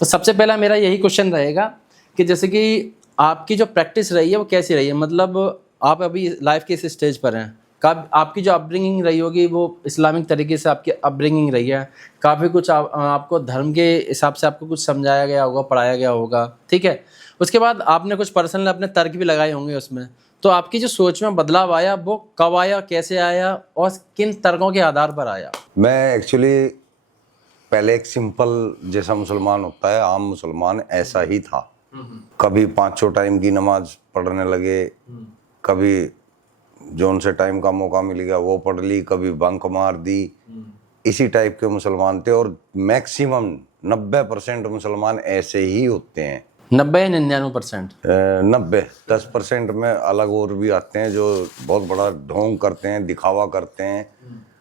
तो सबसे पहला मेरा यही क्वेश्चन रहेगा कि जैसे कि आपकी जो प्रैक्टिस रही है वो कैसी रही है, मतलब आप अभी लाइफ के इस स्टेज पर हैं, कब आपकी जो अपब्रिंगिंग रही होगी वो इस्लामिक तरीके से आपकी अपब्रिंगिंग रही है, काफ़ी कुछ आपको धर्म के हिसाब से आपको कुछ समझाया गया होगा, पढ़ाया गया होगा, ठीक है। उसके बाद आपने कुछ पर्सनल अपने तर्क भी लगाए होंगे उसमें, तो आपकी जो सोच में बदलाव आया वो कब आया, कैसे आया और किन तर्कों के आधार पर आया? मैं एक्चुअली पहले एक सिंपल जैसा मुसलमान होता है, आम मुसलमान, ऐसा ही था। कभी 5 टाइम की नमाज पढ़ने लगे, कभी जो उनसे टाइम का मौका मिल गया वो पढ़ ली, कभी बंक मार दी। इसी टाइप के मुसलमान थे और मैक्सिमम 90% मुसलमान ऐसे ही होते हैं। 90 या 99%? 90, 10% में अलग और भी आते हैं जो बहुत बड़ा ढोंग करते हैं, दिखावा करते हैं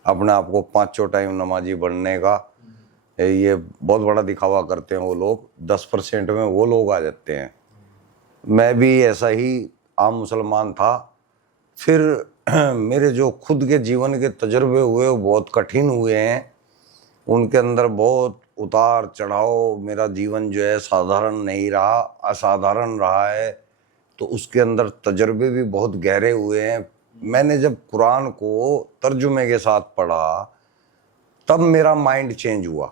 अपने आप को 5 टाइम नमाजी बनने का। ये बहुत बड़ा दिखावा करते हैं वो लोग। 10% में वो लोग आ जाते हैं। मैं भी ऐसा ही आम मुसलमान था। फिर मेरे जो खुद के जीवन के तजुर्बे हुए वो बहुत कठिन हुए हैं। उनके अंदर बहुत उतार चढ़ाव, मेरा जीवन जो है साधारण नहीं रहा, असाधारण रहा है। तो उसके अंदर तजुर्बे भी बहुत गहरे हुए हैं। मैंने जब कुरान को तर्जुमे के साथ पढ़ा तब मेरा माइंड चेंज हुआ,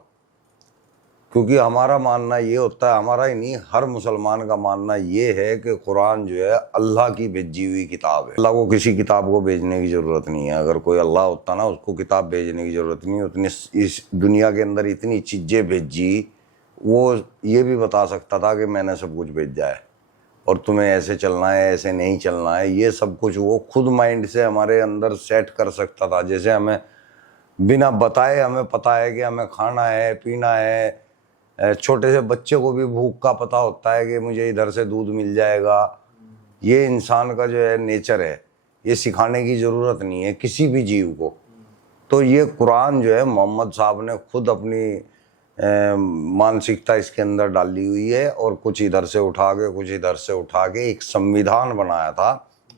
क्योंकि हमारा मानना ये होता है, हमारा ही नहीं हर मुसलमान का मानना ये है कि कुरान जो है अल्लाह की भेजी हुई किताब है। अल्लाह को किसी किताब को भेजने की ज़रूरत नहीं है। अगर कोई अल्लाह होता ना, उसको किताब भेजने की ज़रूरत नहीं। उतनी इस दुनिया के अंदर इतनी चीज़ें भेजी, वो ये भी बता सकता था कि मैंने सब कुछ भेजा है और तुम्हें ऐसे चलना है, ऐसे नहीं चलना है। ये सब कुछ वो खुद माइंड से हमारे अंदर सेट कर सकता था। जैसे हमें बिना बताए हमें पता है कि हमें खाना है, पीना है। छोटे से बच्चे को भी भूख का पता होता है कि मुझे इधर से दूध मिल जाएगा। ये इंसान का जो है नेचर है, ये सिखाने की ज़रूरत नहीं है किसी भी जीव को। तो ये कुरान जो है मोहम्मद साहब ने खुद अपनी मानसिकता इसके अंदर डाली हुई है और कुछ इधर से उठा के कुछ इधर से उठा के एक संविधान बनाया था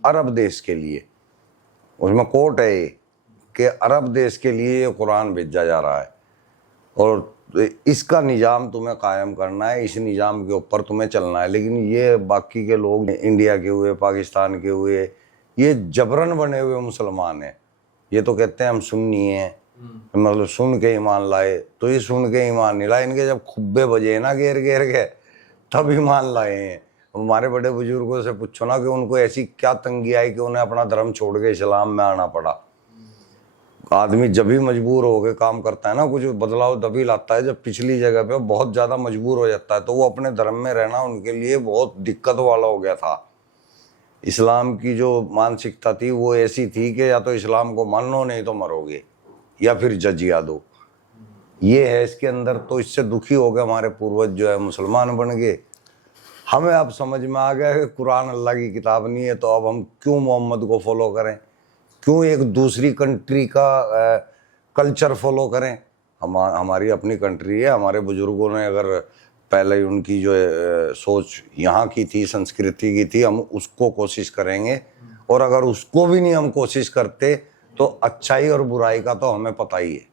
अरब देश के लिए। उसमें कोट है कि अरब देश के लिए ये कुरान भेजा जा रहा है और इसका निज़ाम तुम्हें कायम करना है, इस निज़ाम के ऊपर तुम्हें चलना है। लेकिन ये बाकी के लोग, इंडिया के हुए, पाकिस्तान के हुए, ये जबरन बने हुए मुसलमान हैं। ये तो कहते हैं हम सुन्नी हैं, मतलब सुन के ईमान लाए। तो ये सुन के ईमान नहीं लाए, इनके जब खुब्बे बजे ना घेर घेर के तब ईमान लाए हैं। हमारे बड़े बुजुर्गों से पूछो ना कि उनको ऐसी क्या तंगी आई कि उन्हें अपना धर्म छोड़ के इस्लाम में आना पड़ा। आदमी जब भी मजबूर हो के काम करता है ना, कुछ बदलाव तभी लाता है जब पिछली जगह पे बहुत ज़्यादा मजबूर हो जाता है। तो वो अपने धर्म में रहना उनके लिए बहुत दिक्कत वाला हो गया था। इस्लाम की जो मानसिकता थी वो ऐसी थी कि या तो इस्लाम को मान लो, नहीं तो मरोगे, या फिर जजिया दो। ये है इसके अंदर। तो इससे दुखी हो गए हमारे पूर्वज जो है मुसलमान बन गए। हमें अब समझ में आ गया कि कुरान अल्लाह की किताब नहीं है, तो अब हम क्यों मोहम्मद को फॉलो करें, क्यों एक दूसरी कंट्री का कल्चर फॉलो करें। हमारी अपनी कंट्री है। हमारे बुजुर्गों ने अगर पहले उनकी जो सोच यहाँ की थी, संस्कृति की थी, हम उसको कोशिश करेंगे। और अगर उसको भी नहीं हम कोशिश करते तो अच्छाई और बुराई का तो हमें पता ही है।